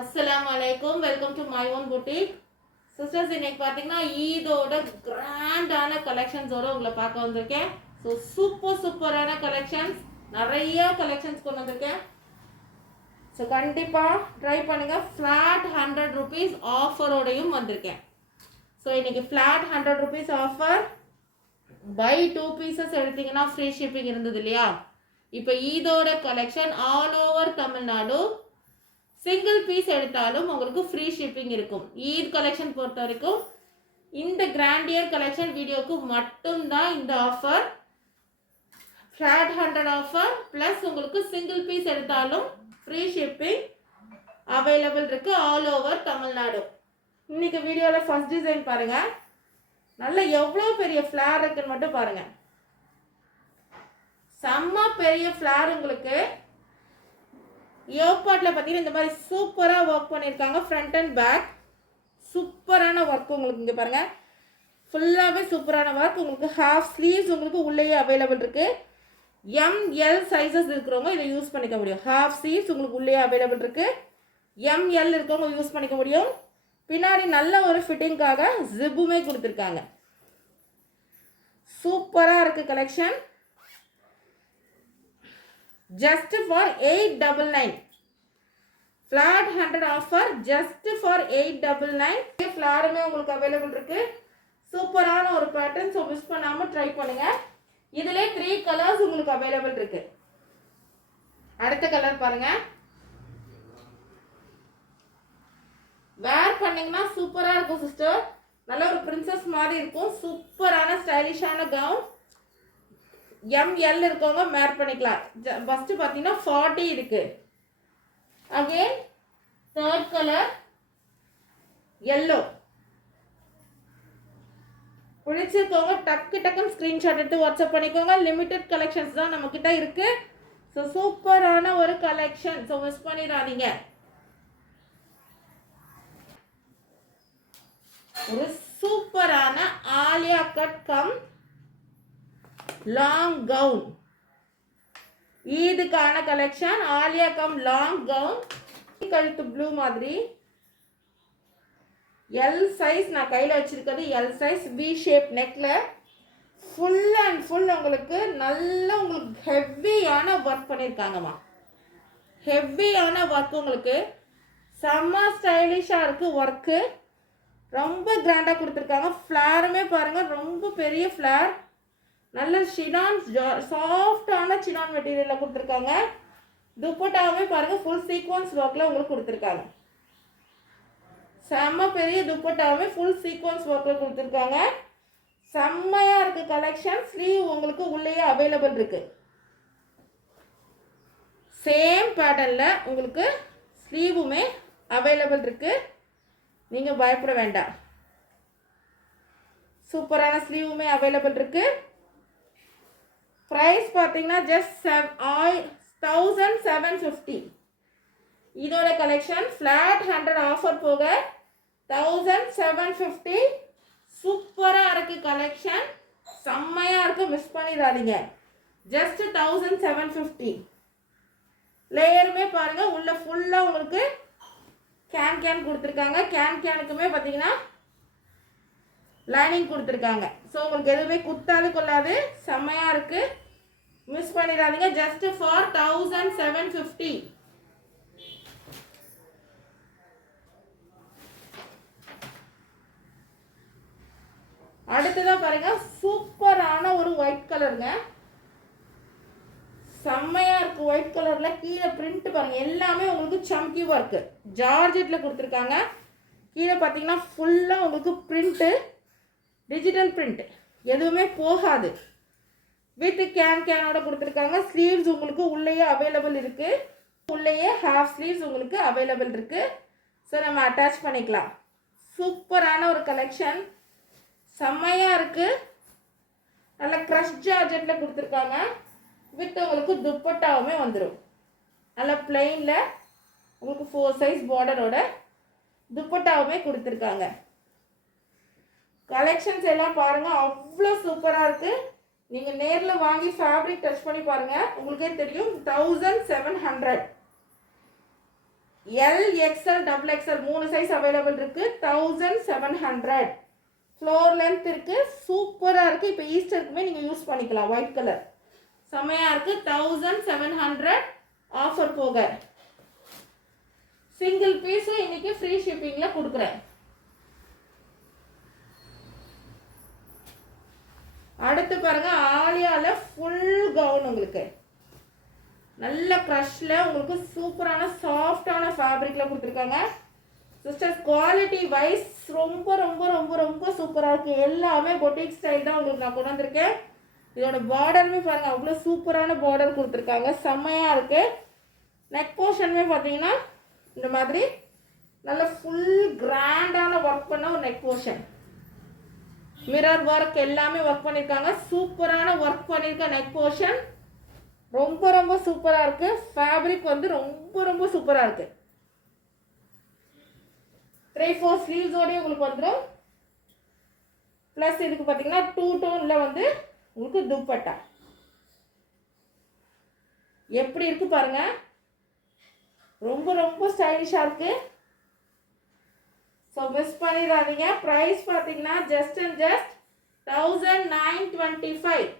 அஸ்ஸலாமு அலைக்கும். Welcome to my own boutique. Sisters, இன்னைக்கு பார்த்தீங்கன்னா ஈதோட கிராண்டான கலெக்ஷன்ஸோட உங்களை பார்க்க வந்திருக்கேன். ஸோ சூப்பரான கலெக்ஷன்ஸ், நிறைய கலெக்ஷன்ஸ் கொண்டு வந்திருக்கேன். ஸோ கண்டிப்பாக ட்ரை பண்ணுங்கள். ஃப்ளாட் 100 rupees ஆஃபரோடையும் வந்திருக்கேன். ஸோ இன்னைக்கு flat 100 rupees offer. Buy 2 pieces எடுத்தீங்கன்னா ஃப்ரீ ஷிப்பிங் இருந்தது இல்லையா? இப்போ ஈதோட collection all over Tamil Nadu single piece எடுத்தாலும் உங்களுக்கு ஃப்ரீ ஷிப்பிங் இருக்கும். ஈத் கலெக்ஷன் பொறுத்த வரைக்கும் இந்த கிராண்டியர் கலெக்ஷன் வீடியோக்கு மட்டும்தான் இந்த ஆஃபர். ஃப்ளாட் 100 ஆஃபர் ப்ளஸ் உங்களுக்கு சிங்கிள் பீஸ் எடுத்தாலும் ஃப்ரீ ஷிப்பிங் அவைலபிள் இருக்குது ஆல் ஓவர் தமிழ்நாடு. இன்னைக்கு வீடியோவில் ஃபர்ஸ்ட் டிசைன் பாருங்கள். நல்ல எவ்வளோ பெரிய ஃப்ளார் இருக்குன்னு மட்டும் பாருங்கள். செம்ம பெரிய ஃப்ளார். உங்களுக்கு யோப்பாட்டில் பார்த்தீங்கன்னா இந்த மாதிரி சூப்பராக ஒர்க் பண்ணியிருக்காங்க. ஃப்ரண்ட் அண்ட் பேக் சூப்பரான ஒர்க். உங்களுக்கு இங்கே பாருங்கள், ஃபுல்லாகவே சூப்பரான ஒர்க். உங்களுக்கு ஹாஃப் ஸ்லீவ்ஸ் உங்களுக்கு உள்ளேயே அவைலபிள் இருக்குது. எம்எல் சைஸஸ் இருக்கிறவங்க இதை யூஸ் பண்ணிக்க முடியும். ஹாஃப் ஸ்லீவ்ஸ் உங்களுக்கு உள்ளேயே அவைலபிள் இருக்குது. எம்எல் இருக்கிறவங்க யூஸ் பண்ணிக்க முடியும். பின்னாடி நல்ல ஒரு ஃபிட்டிங்காக ஜிப்புமே கொடுத்துருக்காங்க. சூப்பராக இருக்குது collection. just for 899. flat 100 offer just for 899. ஃப்ளாருமே உங்களுக்கு அவைலபிள் இருக்கு. சூப்பரான ஒரு பேட்டர்ன். ஸோ மிஸ் பண்ணாமல் ட்ரை பண்ணுங்க. இதிலே 3 கலர்ஸ் உங்களுக்கு அவைலபிள் இருக்கு. அடுத்த கலர் பாருங்க. வேர் பண்ணீங்கன்னா சூப்பராக இருக்கும் சிஸ்டர். நல்ல ஒரு பிரின்சஸ் மாதிரி இருக்கும். சூப்பரான ஸ்டைலிஷான கவுன். எம்எல் இருக்கவங்க மேர் பண்ணிக்கலாம். ஃபஸ்ட்டு பார்த்தீங்கன்னா 40 இருக்கு. Again third colour yellow. பிடிச்சிருக்கவங்க டக்குன்னு ஸ்க்ரீன்ஷாட் எடுத்து வாட்ஸ்அப் பண்ணிக்கோங்க. லிமிட்டட் கலெக்ஷன்ஸ் தான் நம்மக்கிட்ட இருக்கு. ஸோ சூப்பரான ஒரு கலெக்ஷன். ஸோ மிஸ் பண்ணிடாதீங்க. ஒரு சூப்பரான Alia cut come long gown. இதுக்கான collection Alia come long gown. கழுத்து ப்ளூ மாதிரி எல் சைஸ். நான் கையில் வச்சிருக்கிறது எல் சைஸ். வி ஷேப் நெக்ல ஃபுல் அண்ட் ஃபுல் உங்களுக்கு நல்ல உங்களுக்கு ஹெவியான ஒர்க் பண்ணியிருக்காங்கம்மா. ஹெவியான ஒர்க் உங்களுக்கு செம்ம ஸ்டைலிஷாக இருக்குது. ஒர்க்கு ரொம்ப கிராண்டாக கொடுத்துருக்காங்க. ஃப்ளாருமே பாருங்கள், ரொம்ப பெரிய ஃப்ளார். நல்ல சினான் சாஃப்டான சினான் மெட்டீரியலில் கொடுத்துருக்காங்க. துப்பட்டாவே பாருங்கள், ஃபுல் சீக்வன்ஸ் ஒர்க்கில் உங்களுக்கு கொடுத்துருக்காங்க. செம்ம பெரிய துப்பட்டாவே ஃபுல் சீக்வன்ஸ் ஒர்க்கில் கொடுத்துருக்காங்க. செம்மையாக இருக்குது கலெக்ஷன். ஸ்லீவ் உங்களுக்கு உள்ளேயே அவைலபிள் இருக்குது. சேம் பேட்டர்னில் உங்களுக்கு ஸ்லீவுமே அவைலபிள் இருக்குது. நீங்கள் பயப்பட வேண்டாம். சூப்பரான ஸ்லீவுமே அவைலபிள் இருக்குது. ப்ரைஸ் பார்த்தீங்கன்னா ஜஸ்ட் 1750. இதோட கலெக்ஷன் ஃப்ளாட் 100 ஆஃபர் போக 1750. சூப்பராக இருக்குது கலெக்ஷன். செம்மையாக இருக்குது. மிஸ் பண்ணிடாதீங்க. ஜஸ்ட் 1750. லேயருமே பாருங்கள், உள்ள ஃபுல்லாக உங்களுக்கு கேன் கொடுத்துருக்காங்க. கேனுக்குமே பார்த்தீங்கன்னா லைனிங் கொடுத்துருக்காங்க. ஸோ உங்களுக்கு எதுவுமே குத்தாது கொள்ளாது. செம்மையாக இருக்குது. மிஸ் பண்ணிடாதீங்க. Just for 1750. அடுத்ததாக பாருங்க, சூப்பரான ஒரு ஒயிட் கலருங்க. செம்மையாக இருக்குது. ஒயிட் கலரில் கீழே பிரிண்ட் பாருங்கள். எல்லாமே உங்களுக்கு சம்கி ஒர்க்கு ஜார்ஜெட்டில் கொடுத்துருக்காங்க. கீழே பார்த்தீங்கன்னா ஃபுல்லாக உங்களுக்கு பிரிண்ட்டு, டிஜிட்டல் பிரிண்ட், எதுவுமே போகாது. வித் கேனோட கொடுத்துருக்காங்க. ஸ்லீவ்ஸ் உங்களுக்கு உள்ளேயே அவைலபிள் இருக்குது. உள்ளேயே ஹாஃப் ஸ்லீவ்ஸ் உங்களுக்கு அவைலபிள் இருக்குது. ஸோ நம்ம அட்டாச் பண்ணிக்கலாம். சூப்பரான ஒரு கலெக்ஷன். செம்மையாக இருக்குது. நல்ல க்ரஷ் ஜார்ஜெட்டில் கொடுத்துருக்காங்க. வித் உங்களுக்கு துப்பட்டாவுமே வந்துடும். நல்ல பிளெயினில் உங்களுக்கு 4 சைஸ் பார்டரோட துப்பட்டாவுமே கொடுத்துருக்காங்க. கலெக்ஷன்ஸ் எல்லாம் பாருங்கள், அவ்வளோ சூப்பராக இருக்குது. நீங்கள் நேரில் வாங்கி ஃபேப்ரிக் டச் பண்ணி பாருங்கள், உங்களுக்கே தெரியும். 1700. L XL double XL 3 size available இருக்குது. 1700. ஃப்ளோர் லென்த் இருக்குது. சூப்பராக இருக்குது. இப்போ ஈஸ்டருக்குமே நீங்கள் யூஸ் பண்ணிக்கலாம். ஒயிட் கலர் செம்மையாக இருக்குது. 1700 ஆஃபர் போக. சிங்கிள் பீஸும் இன்னைக்கு ஃப்ரீ ஷிப்பிங்கில் கொடுக்குறேன். அடுத்து பாருங்க, ஆலியால ஃபுல் கவுன் உங்களுக்கு நல்ல க்ரஷ்ல உங்களுக்கு சூப்பரான சாஃப்டான ஃபேப்ரிக்ல கொடுத்துருக்காங்க. சிஸ்டர்ஸ் குவாலிட்டி வைஸ் ரொம்ப ரொம்ப ரொம்ப ரொம்ப சூப்பராக இருக்குது. எல்லாமே பொட்டிக் ஸ்டைல் தான் உங்களுக்கு நான் கொண்டு வந்திருக்கேன். இதோட பார்டருமே பாருங்கள், அவ்வளோ சூப்பரான பார்டர் கொடுத்துருக்காங்க. செம்மையாக இருக்குது. நெக் போர்ஷனுமே பார்த்தீங்கன்னா இந்த மாதிரி நல்ல ஃபுல் கிராண்டான ஒர்க் பண்ண ஒரு நெக் போர்ஷன். மிரர் ஒர்க் எல்லாமே ஒர்க் பண்ணியிருக்காங்க. சூப்பரான ஒர்க் பண்ணியிருக்க நெக் போர்ஷன் ரொம்ப ரொம்ப சூப்பராக இருக்குது. ஃபேப்ரிக் வந்து ரொம்ப ரொம்ப சூப்பராக இருக்குது. 3/4 ஸ்லீவ்ஸோடய உங்களுக்கு வந்துடும். ப்ளஸ் இதுக்கு பார்த்தீங்கன்னா 2 டோனில் வந்து உங்களுக்கு துப்பட்டா எப்படி இருக்கு பாருங்க. ரொம்ப ரொம்ப ஸ்டைலிஷாக இருக்குது. ஸோ மிஸ் பண்ணிடாதீங்க. ப்ரைஸ் பார்த்தீங்கன்னா just and just 1925.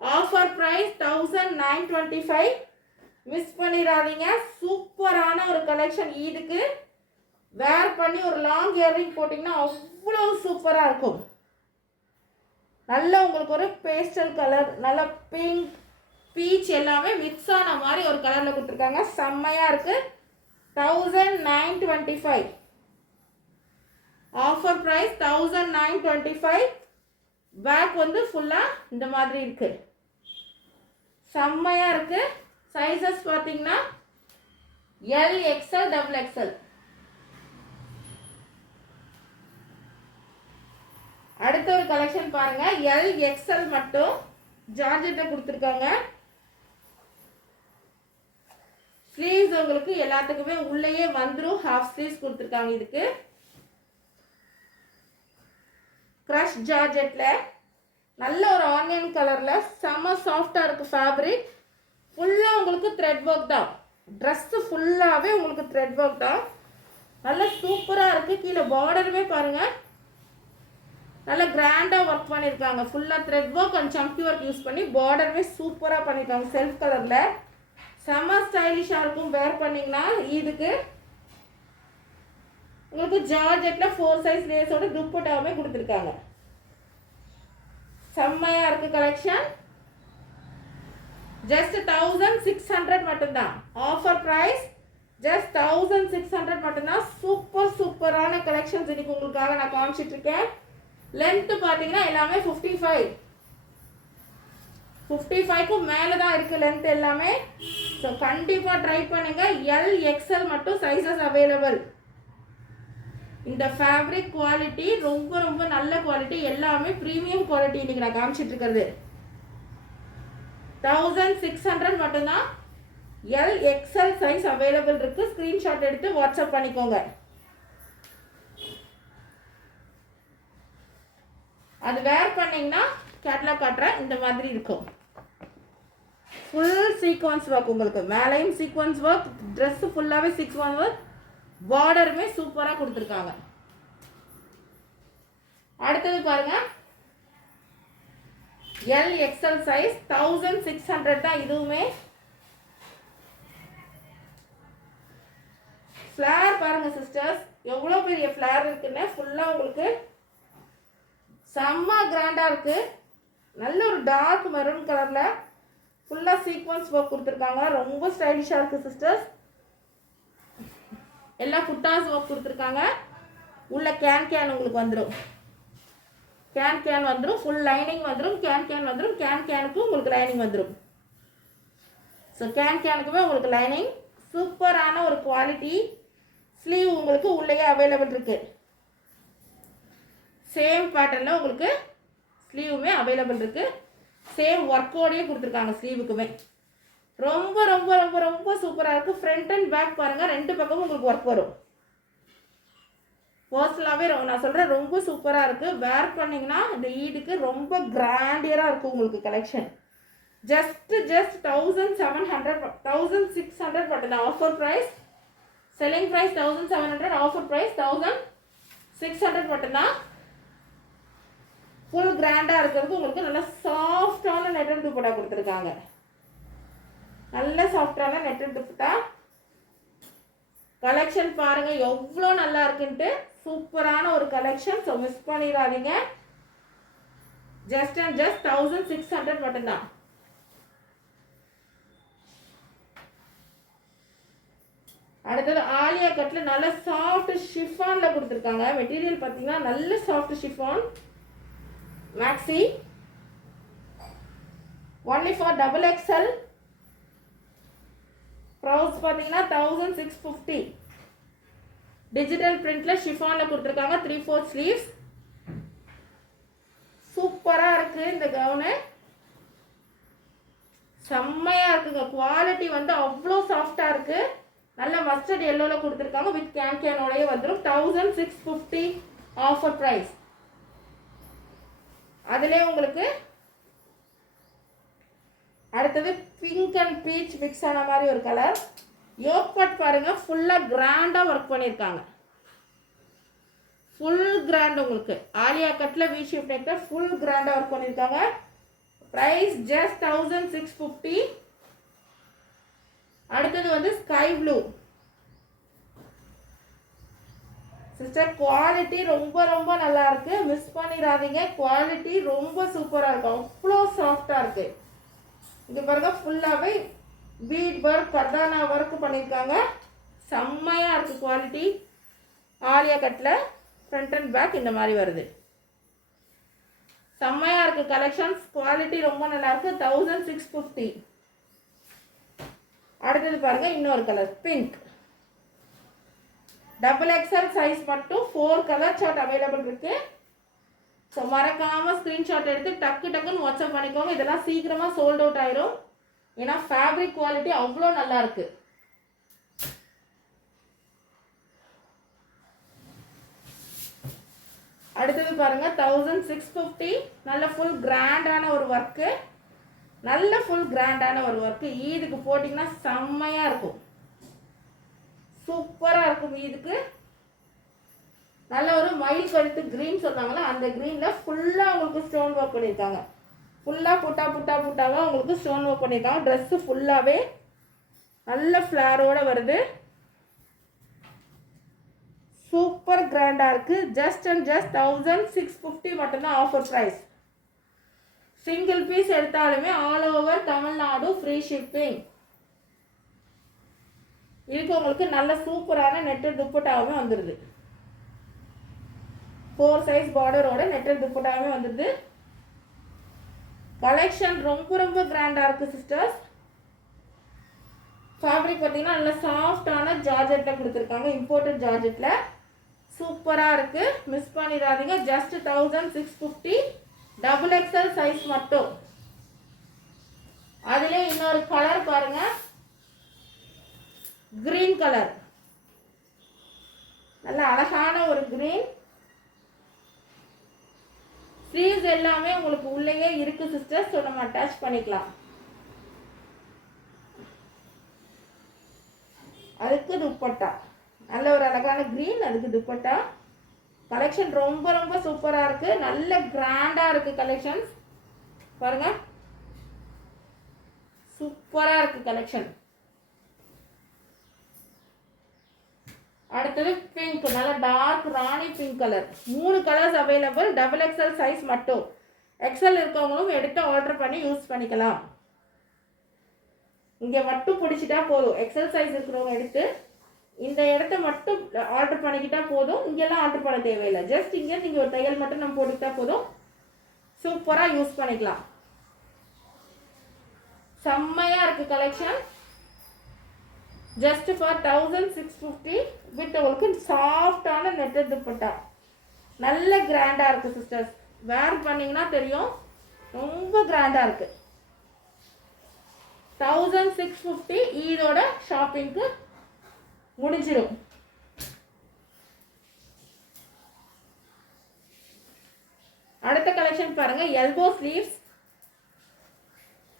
Offer price 1925. Miss பண்ணிடாதீங்க. சூப்பரான ஒரு கலெக்ஷன். இதுக்கு வேர் பண்ணி ஒரு லாங் இயரிங் போட்டிங்கன்னா அவ்வளோ சூப்பராக இருக்கும். நல்ல உங்களுக்கு ஒரு பேஸ்டல் கலர், நல்ல பிங்க், பீச் எல்லாமே மிக்ஸ் ஆன மாதிரி ஒரு கலரில் கொடுத்துருக்காங்க. செம்மையாக இருக்குது. 1925. Offer price 1925. பேக் வந்து ஃபுல்லாக இந்த மாதிரி இருக்குது. செம்மையாக இருக்குது. சைஸஸ் பார்த்தீங்கன்னா எல் எக்ஸ்எல் டபுள் எக்ஸ்எல். அடுத்த ஒரு கலெக்ஷன் பாருங்க. எல் எக்ஸ்எல் மட்டும் ஜார்ஜெட்டை கொடுத்துருக்காங்க. ஸ்லீவ்ஸ் உங்களுக்கு எல்லாத்துக்குமே உள்ளேயே வந்துடும். ஹாஃப் ஸ்லீவ்ஸ் கொடுத்துருக்காங்க. இதுக்கு க்ரஷ் ஜார்ஜெட்டில் நல்ல ஒரு ஆனியன் கலரில் செம்ம சாஃப்டாக இருக்குது ஃபேப்ரிக். ஃபுல்லாக உங்களுக்கு த்ரெட் ஒர்க் தான். ட்ரெஸ்ஸு ஃபுல்லாகவே உங்களுக்கு த்ரெட் ஒர்க் தான். நல்லா சூப்பராக இருக்குது. கீழே பார்டருமே பாருங்கள், நல்லா கிராண்டாக ஒர்க் பண்ணியிருக்காங்க. ஃபுல்லாக த்ரெட் ஒர்க் அண்ட் சம்கி ஒர்க் யூஸ் பண்ணி பார்டருமே சூப்பராக பண்ணியிருக்காங்க. செல்ஃப் கலரில் செம்ம ஸ்டைலிஷாக இருக்கும். வேர் பண்ணிங்கன்னா இதுக்கு உங்களுக்கு ஜார்ஜெட்டில் 4 சைஸ் லேஸோட துப்பட்டாவுமே கொடுத்துருக்காங்க. செம்மையாக இருக்குது கலெக்ஷன். ஜஸ்ட் 1600 மட்டும்தான். ஆஃபர் ப்ரைஸ் ஜஸ்ட் 1600 மட்டும்தான். சூப்பர் சூப்பரான கலெக்ஷன்ஸ் இன்னைக்கு உங்களுக்காக நான் காமிச்சிட்ருக்கேன். லென்த்து பார்த்தீங்கன்னா எல்லாமே 55க்கு மேலே தான் இருக்குது லென்த் எல்லாமே. ஸோ கண்டிப்பாக ட்ரை பண்ணுங்கள். எல் எக்ஸ்எல் மட்டும் சைஸஸ் அவைலபிள். இந்த ஃபேப்ரிக் குவாலிட்டி ரொம்ப ரொம்ப நல்ல குவாலிட்டி. எல்லாமே ப்ரீமியம் குவாலிட்டி இன்றைக்கி நான் காமிச்சிட்ருக்கிறது. 1600 மட்டும்தான். எல் எக்ஸ்எல் சைஸ் அவைலபிள் இருக்குது. ஸ்க்ரீன்ஷாட் எடுத்து வாட்ஸ்அப் பண்ணிக்கோங்க. அது வேர் பண்ணிங்கன்னா கேட்லாக் காட்டுறேன். இந்த மாதிரி இருக்கும். ஃபுல் சீக்வன்ஸ் ஒர்க் உங்களுக்கு. மேலேயும் சீக்வன்ஸ் ஒர்க், ட்ரெஸ்ஸு ஃபுல்லாகவே சீக்வன்ஸ் ஒர்க், பார்டருமே சூப்பராக கொடுத்துருக்காங்க. அடுத்தது பாருங்க, எல் எக்ஸ்எல் சைஸ் 1600 தான். இதுவுமே ஃப்ளேர் பாருங்க சிஸ்டர்ஸ், எவ்வளோ பெரிய ஃப்ளேர் இருக்குன்னு. ஃபுல்லாக உங்களுக்கு செம்ம கிராண்டாக இருக்குது. நல்ல ஒரு டார்க் மெரூன் கலரில் ஃபுல்லாக சீக்வன்ஸ் ஒர்க் கொடுத்துருக்காங்க. ரொம்ப ஸ்டைலிஷாக இருக்குது சிஸ்டர்ஸ். எல்லா புட்டாஸ் ஒர்க் கொடுத்துருக்காங்க. உள்ள கேன் உங்களுக்கு வந்துடும். கேன் வந்துடும். ஃபுல் லைனிங் வந்துடும். கேன் வந்துடும். கேனுக்கும் உங்களுக்கு லைனிங் வந்துடும். ஸோ கேனுக்குமே உங்களுக்கு லைனிங். சூப்பரான ஒரு குவாலிட்டி. ஸ்லீவ் உங்களுக்கு உள்ளேயே அவைலபிள் இருக்குது. சேம் பேட்டர்னில் உங்களுக்கு ஸ்லீவுமே அவைலபிள் இருக்குது. சேம் ஒர்க்கோடையே கொடுத்துருக்காங்க ஸ்லீவுக்குமே. ரொம்ப ரொம்ப ரொம்ப ரொம்ப சூப்பராக இருக்குது. ஃப்ரண்ட் அண்ட் பேக் பாருங்கள், 2 பக்கமும் உங்களுக்கு ஒர்க் வரும். பர்சனலாகவே நான் சொல்கிறேன், ரொம்ப சூப்பராக இருக்குது. வேர் பண்ணிங்கன்னா இந்த ஈடுக்கு ரொம்ப கிராண்டியராக இருக்கும் உங்களுக்கு கலெக்ஷன். ஜஸ்ட் 1700 1600 மட்டும்தான். Offer price selling price 1700, offer price 1600 மட்டும்தான். ஃபுல் கிராண்டாக இருக்கிறது உங்களுக்கு நல்லா சாஃப்டான நெட்டட் துப்பட்டா கொடுத்துருக்காங்க. நல்ல சாஃப்டான நெட்டட் துப்பட்டா கலெக்ஷன் பாருங்க எவ்வளோ நல்லா இருக்குன்ட்டு. சூப்பரான ஒரு கலெக்ஷன். ஸோ மிஸ் பண்ணிடாதீங்க. ஜஸ்ட் அண்ட் ஜஸ்ட் 1600 மட்டும்தான். அடுத்தது ஆலியா கட்ல நல்ல சாஃப்ட் ஷிஃபான்ல கொடுத்துருக்காங்க. மெட்டீரியல் பார்த்தீங்கன்னா நல்ல soft chiffon maxi. Only for XXL. Price பார்த்தீங்கன்னா 1650. டிஜிட்டல் பிரிண்ட்ல ஷிஃபான்ல கொடுத்துருக்காங்க. 3/4 ஸ்லீவ்ஸ். சூப்பரா இருக்கு இந்த கவுனு. செம்மையா இருக்குங்க. குவாலிட்டி வந்து அவ்வளோ சாஃப்டா இருக்கு. நல்ல மஸ்டர்ட் எல்லோல கொடுத்துருக்காங்க. வித் கேனோடய வந்துடும். 1650 ஆஃபர் ப்ரைஸ். அதிலே உங்களுக்கு அடுத்தது பிங்க் அண்ட் பீச் மிக்ஸ் ஆன மாதிரி ஒரு கலர். யோக் பட் பாருங்க ஃபுல்லா கிராண்டா ஒர்க் பண்ணியிருக்காங்க. ஃபுல் கிராண்ட் உங்களுக்கு ஆலியா கட்ல வி ஷேப் நெக்ல ஃபுல் கிராண்டா ஒர்க் பண்ணியிருக்காங்க. Price just 1650. அடுத்தது வந்து ஸ்கை ப்ளூ. சிஸ்டர் குவாலிட்டி ரொம்ப ரொம்ப நல்லா இருக்கு. மிஸ் பண்ணிடாதீங்க. குவாலிட்டி ரொம்ப சூப்பரா இருக்கும். அவ்வளோ சாஃப்டா இருக்கு. இது பாருங்க ஃபுல்லாவே பீட் ஒர்க் கர்தானா ஒர்க் பண்ணியிருக்காங்க. செம்மையா இருக்கு குவாலிட்டி. ஆலியா கட்ல ஃப்ரண்ட் அண்ட் பேக் இந்த மாதிரி வருது. செம்மையா இருக்கு கலெக்ஷன்ஸ். குவாலிட்டி ரொம்ப நல்லா இருக்கு. 1650. அடுத்தது பாருங்க இன்னொரு கலர் பிங்க். XXL சைஸ் மட்டும் 4 கலர் சார்ட் அவைலபிள் இருக்கு. ஸோ மறக்காம ஸ்கிரீன்ஷாட் எடுத்து டக்கு டக்குன்னு வாட்ஸ்அப் பண்ணிக்கோங்க. இதெல்லாம் சீக்கிரமா சோல்ட் அவுட் ஆயிரும். ஏன்னா ஃபேப்ரிக் குவாலிட்டி அவ்வளோ நல்லா இருக்கு. அடுத்தது பாருங்க 1650. நல்ல ஃபுல் கிராண்டான ஒரு ஒர்க்கு. நல்ல ஃபுல் கிராண்டான ஒரு ஒர்க்கு. ஈதுக்கு போட்டிங்கன்னா செம்மையா இருக்கும். சூப்பராக இருக்கும். ஈதுக்கு நல்ல ஒரு மயில் கழுத்து கிரீன் சொன்னாங்களா அந்த கிரீனில் ஃபுல்லாக உங்களுக்கு ஸ்டோன் ஒர்க் பண்ணியிருக்காங்க. ஃபுல்லாக புட்டாவாக உங்களுக்கு ஸ்டோன் ஒர்க் பண்ணியிருக்காங்க. ட்ரெஸ்ஸு ஃபுல்லாகவே நல்ல ஃப்ளாரோட வருது. சூப்பர் கிராண்டாக இருக்குது. ஜஸ்ட் அண்ட் ஜஸ்ட் 1650 மட்டும்தான் ஆஃபர் ப்ரைஸ். சிங்கிள் பீஸ் எடுத்தாலுமே all over Tamil Nadu free shipping. இதுக்கு உங்களுக்கு நல்ல சூப்பரான நெட்டட் துப்பட்டாவே வந்துடுது. 4 சைஸ் பார்டரோட நெட்டட் துப்பட்டாவே வந்துடுது. கலெக்ஷன் ரொம்ப ரொம்ப கிராண்டாக இருக்குது சிஸ்டர்ஸ். ஃபேப்ரிக் பார்த்தீங்கன்னா நல்ல சாஃப்டான ஜார்ஜெட்டில் கொடுத்துருக்காங்க. இம்போர்ட்டட் ஜார்ஜெட்டில் சூப்பராக இருக்குது. மிஸ் பண்ணிடாதீங்க. ஜஸ்ட் 1650. XXL சைஸ் மட்டும். அதிலே இன்னொரு கலர் பாருங்க கிரீன் கலர். நல்ல அழகான ஒரு கிரீன். ஸ்லீவ்ஸ் எல்லாமே உங்களுக்கு உள்ளேயே இருக்கு சிஸ்டர். ஸோ நம்ம அட்டாச் பண்ணிக்கலாம். அதுக்கு துப்பட்டா நல்ல ஒரு அழகான கிரீன். அதுக்கு துப்பட்டா. கலெக்ஷன் ரொம்ப ரொம்ப சூப்பராக இருக்கு. நல்ல கிராண்டாக இருக்கு கலெக்ஷன்ஸ். பாருங்க சூப்பராக இருக்கு கலெக்ஷன். அடுத்தது பிங்க். நல்ல dark rani pink colour. 3 colours available. XXL size மட்டும். எக்ஸல் இருக்கவங்களும் எடுத்து ஆர்டர் பண்ணி யூஸ் பண்ணிக்கலாம். இங்கே மட்டும் பிடிச்சிட்டா போதும். எக்ஸல் சைஸ் இருக்கிறவங்க எடுத்து இந்த இடத்த மட்டும் ஆர்டர் பண்ணிக்கிட்டா போதும். இங்கெல்லாம் ஆர்டர் பண்ண தேவையில்லை. ஜஸ்ட் இங்கே நீங்கள் ஒரு தையல் மட்டும் நம்ம போட்டுக்கிட்டா போதும். சூப்பராக யூஸ் பண்ணிக்கலாம். செம்மையாக இருக்குது கலெக்ஷன். ஜஸ்ட் ஃபார் 1650 வித் உங்களுக்கு சாஃப்டான நெட்டட் துப்பட்டா. நல்ல கிராண்டாக இருக்குது சிஸ்டர்ஸ். வேர் பண்ணிங்கன்னா தெரியும் ரொம்ப கிராண்டாக இருக்குது. 1650 இதோட ஷாப்பிங்க்கு முடிஞ்சிடும். அடுத்த கலெக்ஷன் பாருங்க எல்போ ஸ்லீவ்ஸ்.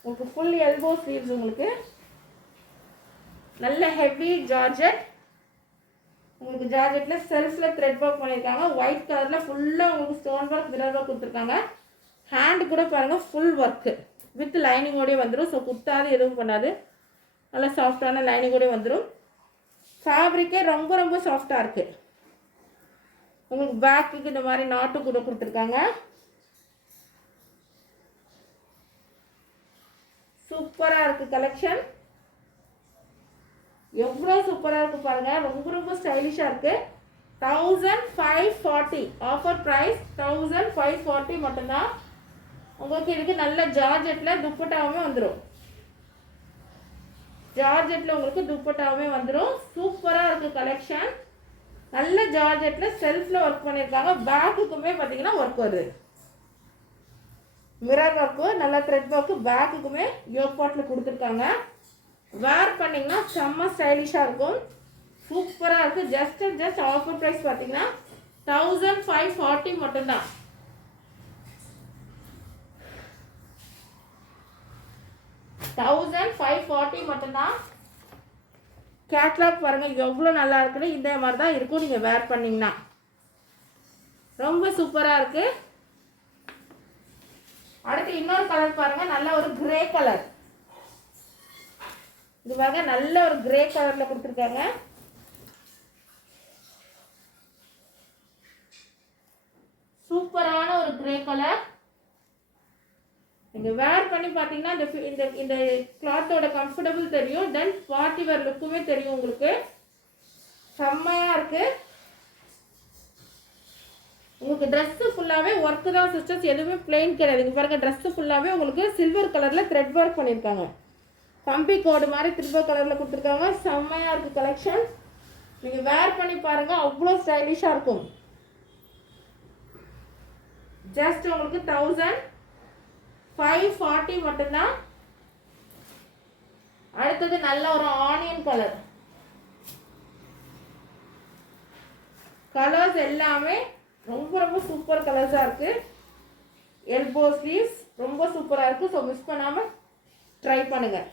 உங்களுக்கு ஃபுல் எல்போ ஸ்லீவ்ஸ். உங்களுக்கு நல்ல ஹெவி ஜார்ஜெட் உங்களுக்கு ஜார்ஜெட்டில் செல்ஃபில் த்ரெட் ஒர்க் பண்ணியிருக்காங்க. ஒயிட் கலரில் ஃபுல்லாக உங்களுக்கு ஸ்டோன் ஒர்க் மிரர் ஒர்க் கொடுத்துருக்காங்க. ஹேண்டு கூட பாருங்கள் ஃபுல் ஒர்க்கு வித் லைனிங்கோடய வந்துடும். ஸோ குத்தாது எதுவும் பண்ணாது. நல்லா சாஃப்டான லைனிங்கோடய வந்துடும். ஃபேப்ரிக்கே ரொம்ப ரொம்ப சாஃப்டாக இருக்குது. உங்களுக்கு பேக்குக்கு இந்த மாதிரி நாட்டு கூட கொடுத்துருக்காங்க. சூப்பராக இருக்குது கலெக்ஷன். எவ்வளோ சூப்பராக இருக்குது பாருங்கள். ரொம்ப ரொம்ப ஸ்டைலிஷாக இருக்குது. 1540 ஆஃபர் ப்ரைஸ் 1540 மட்டும்தான். உங்களுக்கு இதுக்கு நல்ல ஜார்ஜெட்டில் துப்பட்டாவுமே வந்துடும். ஜார்ஜெட்டில் உங்களுக்கு துப்பட்டாவுமே வந்துடும். சூப்பராக இருக்குது கலெக்ஷன். நல்ல ஜார்ஜெட்டில் செல்ஃபில் ஒர்க் பண்ணியிருக்காங்க. பேக்குக்குமே பார்த்தீங்கன்னா ஒர்க் வருது. மிரர் ஒர்க்கு நல்ல த்ரெட் ஒர்க்கு பேக்குக்குமே யோக் பாட்டில் கொடுத்துருக்காங்க. வேர் பண்ணிங்கன்னா செம்ம ஸ்டைலிஷாக இருக்கும். சூப்பராக இருக்குது. ஜஸ்ட் ஆஃபர் ப்ரைஸ் பார்த்தீங்கன்னா 1540 மட்டும்தான். 1540 மட்டும்தான். கேட்லாக் பாருங்கள் எவ்வளோ நல்லா இருக்குன்னு. இந்த மாதிரி தான் இருக்கும் நீங்கள் வேர் பண்ணிங்கன்னா. ரொம்ப சூப்பராக இருக்குது. அடுத்து இன்னொரு கலர் பாருங்கள். நல்ல ஒரு கிரே கலர். இது பாருங்க நல்ல ஒரு கிரே கலரில் கொடுத்துருக்காங்க. சூப்பரான ஒரு கிரே கலர். நீங்கள் வேர் பண்ணி பார்த்தீங்கன்னா இந்த கிளாத்தோட கம்ஃபர்டபுள் தெரியும். தென் பார்ட்டி வேர் லுக்குமே தெரியும். உங்களுக்கு செம்மையாக இருக்குது. உங்களுக்கு ட்ரெஸ்ஸு ஃபுல்லாகவே ஒர்க்கு தான் சிஸ்டர்ஸ். எதுவுமே பிளெயின் கிடையாது. இங்கே பாருங்கள் ட்ரெஸ்ஸு ஃபுல்லாகவே உங்களுக்கு சில்வர் கலரில் த்ரெட் ஒர்க் பண்ணியிருக்காங்க. கம்பி கோடு மாதிரி சில்வர் கலரில் கொடுத்துருக்காங்க. செம்மையாக இருக்குது கலெக்ஷன். நீங்கள் வேர் பண்ணி பாருங்கள் அவ்வளோ ஸ்டைலிஷாக இருக்கும். ஜஸ்ட் உங்களுக்கு 1540 மட்டும்தான். அடுத்தது நல்ல ஒரு ஆனியன் கலர். கலர்ஸ் எல்லாமே ரொம்ப ரொம்ப சூப்பர் கலர்ஸாக இருக்குது. எல்போ ஸ்லீவ்ஸ் ரொம்ப சூப்பராக இருக்குது. ஸோ மிஸ் பண்ணாமல் ட்ரை பண்ணுங்கள்.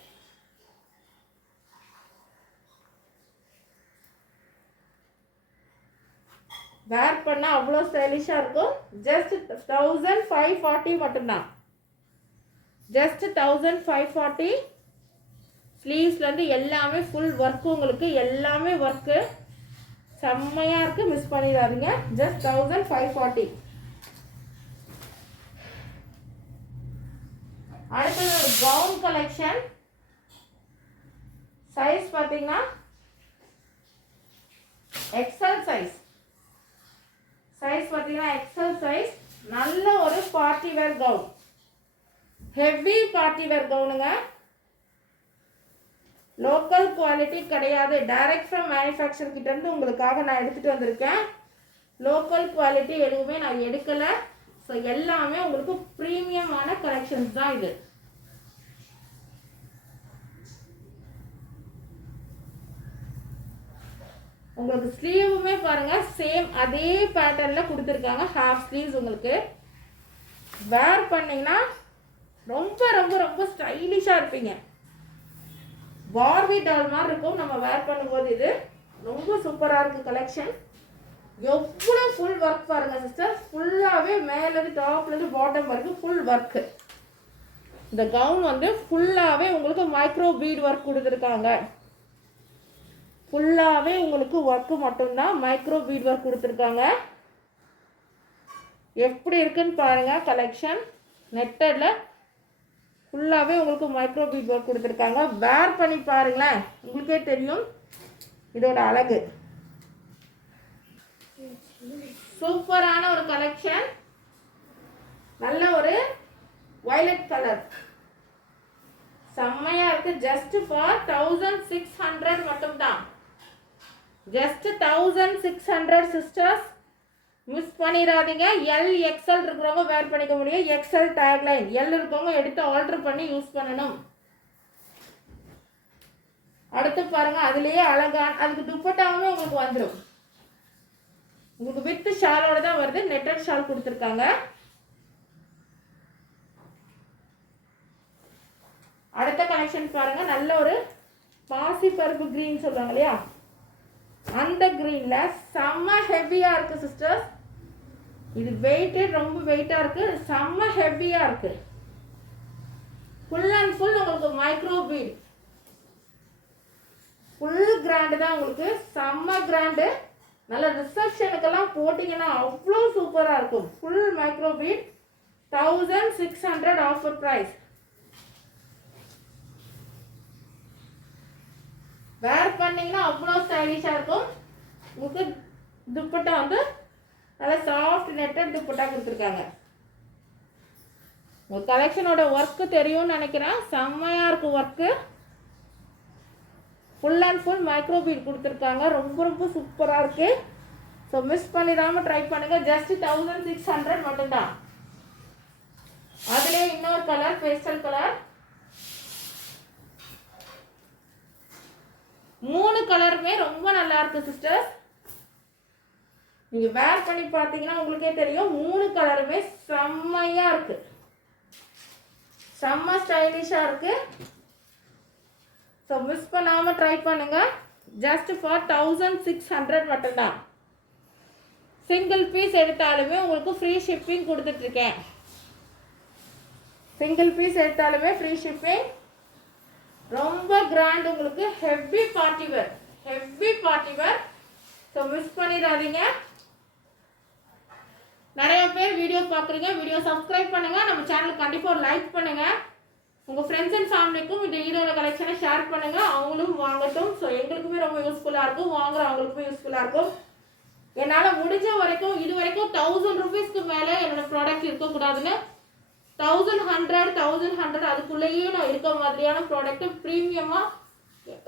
வேர் பண்ணால் அவ்வளோ ஸ்டைலிஷாக இருக்கும். ஜஸ்ட் 1540 மட்டும்தான். ஜஸ்ட் 1540. ஸ்லீவ்ஸ்லேருந்து எல்லாமே ஃபுல் ஒர்க்கு. உங்களுக்கு எல்லாமே ஒர்க்கு செம்மையாக இருக்குது. மிஸ் பண்ணிடாதீங்க. ஜஸ்ட் 1540. அடுத்தது ஒரு கவுன் கலெக்ஷன். சைஸ் பார்த்தீங்கன்னா எக்ஸல் சைஸ். பார்த்தீங்கன்னா எக்ஸல் சைஸ். நல்ல ஒரு party wear gown. Heavy party wear கவுனுங்க. லோக்கல் குவாலிட்டி கிடையாது. டைரக்ட் ஃப்ரம் மேனுஃபேக்சர் கிட்டேருந்து உங்களுக்காக நான் எடுத்துகிட்டு வந்திருக்கேன். லோக்கல் குவாலிட்டி எதுவுமே நான் எடுக்கலை. ஸோ எல்லாமே உங்களுக்கு ப்ரீமியமான கலெக்ஷன்ஸ் தான் இது. உங்களுக்கு ஸ்லீவுமே பாருங்கள் சேம் அதே பேட்டர்னில் கொடுத்துருக்காங்க. Half sleeves. உங்களுக்கு வேர் பண்ணிங்கன்னா ரொம்ப ரொம்ப ரொம்ப ஸ்டைலிஷாக இருப்பீங்க. பார்பி டால் மாதிரி இருக்கும் நம்ம வேர் பண்ணும்போது. இது ரொம்ப சூப்பராக இருக்குது கலெக்ஷன். எவ்வளோ ஃபுல் ஒர்க் பாருங்கள் சிஸ்டர். ஃபுல்லாகவே மேலேருந்து டாப்லேருந்து பாட்டம் வரைக்கும் ஃபுல் ஒர்க்கு. இந்த கவுன் வந்து ஃபுல்லாகவே உங்களுக்கு மைக்ரோ பீட் ஒர்க் கொடுத்துருக்காங்க. ஃபுல்லாகவே உங்களுக்கு ஒர்க்கு மட்டும்தான். மைக்ரோ பீட் ஒர்க் கொடுத்துருக்காங்க. எப்படி இருக்குன்னு பாருங்கள் கலெக்ஷன். நெட்டடில் ஃபுல்லாகவே உங்களுக்கு மைக்ரோ பீட் ஒர்க் கொடுத்துருக்காங்க. வேர் பண்ணி பாருங்களேன் உங்களுக்கே தெரியும் இதோட அழகு. சூப்பரான ஒரு கலெக்ஷன். நல்ல ஒரு வயலட் கலர். செம்மையாக இருக்குது. ஜஸ்ட் ஃபார் 1600 மட்டும்தான். Just 1600 sisters. மிஸ் பண்ணிடாதீங்க. எல் எக்ஸ்எல் இருக்கிறவங்க வேர் பண்ணிக்க முடியும். XL tagline. எல் இருக்கவங்க எடுத்து ஆல்டர் பண்ணி யூஸ் பண்ணணும். அடுத்து பாருங்க அதுலேயே அழகான அதுக்கு துப்பட்டாவுமே உங்களுக்கு வந்துடும். உங்களுக்கு வித் ஷாலோட தான் வருது. நெட்டட் ஷால் கொடுத்துருக்காங்க. அடுத்த கலெக்ஷன் பாருங்க. நல்ல ஒரு பாசி பருப்பு கிரீன் சொல்லுவாங்க இல்லையா, அந்த க்ரீனில் செம்ம ஹெவியாக இருக்குது சிஸ்டர்ஸ். இது வெயிட்டு ரொம்ப வெயிட்டாக இருக்குது, செம்ம ஹெவியாக இருக்குது. ஃபுல் அண்ட் ஃபுல் உங்களுக்கு மைக்ரோ பீட், ஃபுல் கிராண்டு தான் உங்களுக்கு, செம்ம கிராண்டு. நல்ல ரிசப்ஷனுக்கெல்லாம் போட்டிங்கன்னா அவ்வளோ சூப்பராக இருக்கும். Full micro bead, 1600 offer price. Wear பண்ணிங்கன்னா அவ்வளோ ஸ்டைலிஷாக இருக்கும். உங்களுக்கு துப்பட்டா வந்து நல்லா சாஃப்ட் நெட்டட் துப்பட்டா கொடுத்துருக்காங்க. உங்கள் கலெக்ஷனோட ஒர்க்கு தெரியும்னு நினைக்கிறேன். செம்மையாக இருக்கும் work. Full and full micro bead கொடுத்துருக்காங்க. ரொம்ப ரொம்ப சூப்பராக இருக்குது. ஸோ மிஸ் பண்ணிடாமல் ட்ரை பண்ணுங்கள். ஜஸ்ட் 1600 மட்டும்தான். அதுலேயே இன்னொரு கலர் பேஸ்டல் கலர், 3 கலருமே ரொம்ப நல்லா இருக்கு சிஸ்டர்ஸ். நீங்கள் வேர் பண்ணி பார்த்தீங்கன்னா உங்களுக்கே தெரியும். 3 கலருமே செம்மையாக இருக்கு, செம்ம ஸ்டைலிஷாக இருக்கு. ஸோ மிஸ் பண்ணாமல் ட்ரை பண்ணுங்க. ஜஸ்ட் ஃபார் 1600 மட்டும்தான். சிங்கிள் பீஸ் எடுத்தாலுமே உங்களுக்கு ஃப்ரீ ஷிப்பிங் கொடுத்துட்ருக்கேன். சிங்கிள் பீஸ் எடுத்தாலுமே ஃப்ரீ ஷிப்பிங். ரொம்ப கிராண்ட் உங்களுக்கு. ஹெவி பார்ட்டி வேர், ஹெவி பார்ட்டி வேர். ஸோ மிஸ் பண்ணிடாதீங்க. நிறைய பேர் வீடியோ பார்க்குறீங்க, வீடியோ சப்ஸ்கிரைப் பண்ணுங்கள். நம்ம சேனல் கண்டிப்பாக லைக் பண்ணுங்கள். உங்கள் ஃப்ரெண்ட்ஸ் அண்ட் ஃபேமிலிக்கும் இந்த ஈரோட கலெக்ஷனை ஷேர் பண்ணுங்கள், அவங்களும் வாங்கட்டும். ஸோ எங்களுக்குமே ரொம்ப யூஸ்ஃபுல்லாக இருக்கும், வாங்குற அவங்களுக்குமே யூஸ்ஃபுல்லாக இருக்கும். என்னால் முடிஞ்ச வரைக்கும் இது வரைக்கும் 1000 ருபீஸ்க்கு மேலே என்னோடய ப்ராடக்ட் இருக்கக்கூடாதுன்னு 1100 அதுக்குள்ளேயே நான் இருக்க மாதிரியான ப்ராடக்ட்டு ப்ரீமியமாக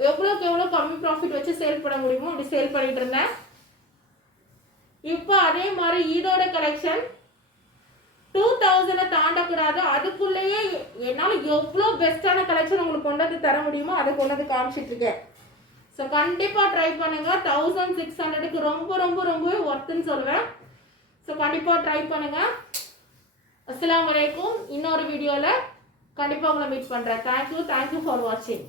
எவ்வளோக்கு எவ்வளோ கம்மி ப்ராஃபிட் வச்சு சேல் பண்ண முடியுமோ அப்படி சேல் பண்ணிட்டு இருந்தேன். இப்போ அதே மாதிரி இதோட கலெக்ஷன் 2000 தாண்டக்கூடாது. அதுக்குள்ளேயே என்னால் எவ்வளோ பெஸ்ட்டான கலெக்ஷன் உங்களுக்கு கொண்டு வந்து தர முடியுமோ அதை கொண்டு வந்து காமிச்சிட்ருக்கேன். ஸோ கண்டிப்பாக ட்ரை பண்ணுங்கள். 1600க்கு ரொம்ப ரொம்ப ரொம்பவே ஒர்த்துன்னு சொல்லுவேன். ஸோ கண்டிப்பாக ட்ரை பண்ணுங்கள். அஸ்ஸலாமு அலைக்கும். இன்னொரு வீடியோவில் கண்டிப்பாக உங்களை மீட் பண்ணுறேன். தேங்க்யூ ஃபார் வாட்சிங்.